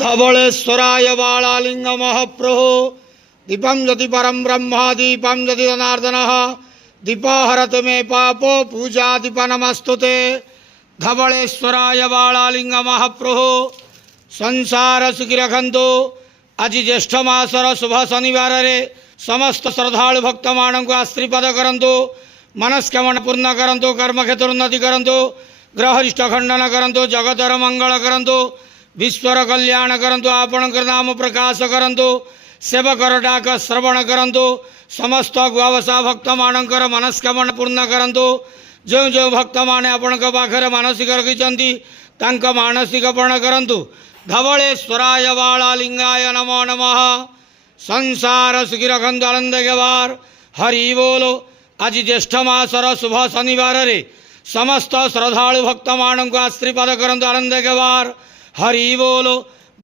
धवलेश्वराय बालालिंग महाप्रभो दीपं ज्योति परम ब्रह्म दीपं ज्योति जनार्दनः दीपहरत मे पापो पूजा दीप नमस्तुते। धवलेश्वराय बालालिंग महाप्रभो संसार सुखी रखंतु। आज ज्येष्ठ मासर शुभ शनिवार रे समस्त श्रद्धालु भक्त मान को आशीर्वाद करंतु, मनस्कामना पूर्ण करंतु, कर्मक्षेत्र उन्नति करंतु, ग्रहरिष्ठ खंडन करंतु, जगतर मंगल करंतु, विश्वर कल्याण करंतु, आपणकर नाम प्रकाश करंतु, सेवकर डाक श्रवण करंतु, समस्त गुआवसा भक्त मानकर मनस्कामना पूर्ण करंतु। जो जो भक्त माने आपणक पाखरे मानसिक रखिचंती तांक मानसिक पूर्ण करंतु। धवलेश्वराय बालालिंगाय नमो नमः। संसार सुखी रखंतु, आनंद के बार हरि बोलो। आज ज्येष्ठ मासर शुभ शनिवार रे समस्त श्रद्धालु भक्त मान को आशीर्वाद करंतु, आनंद के बार हरि बोलो।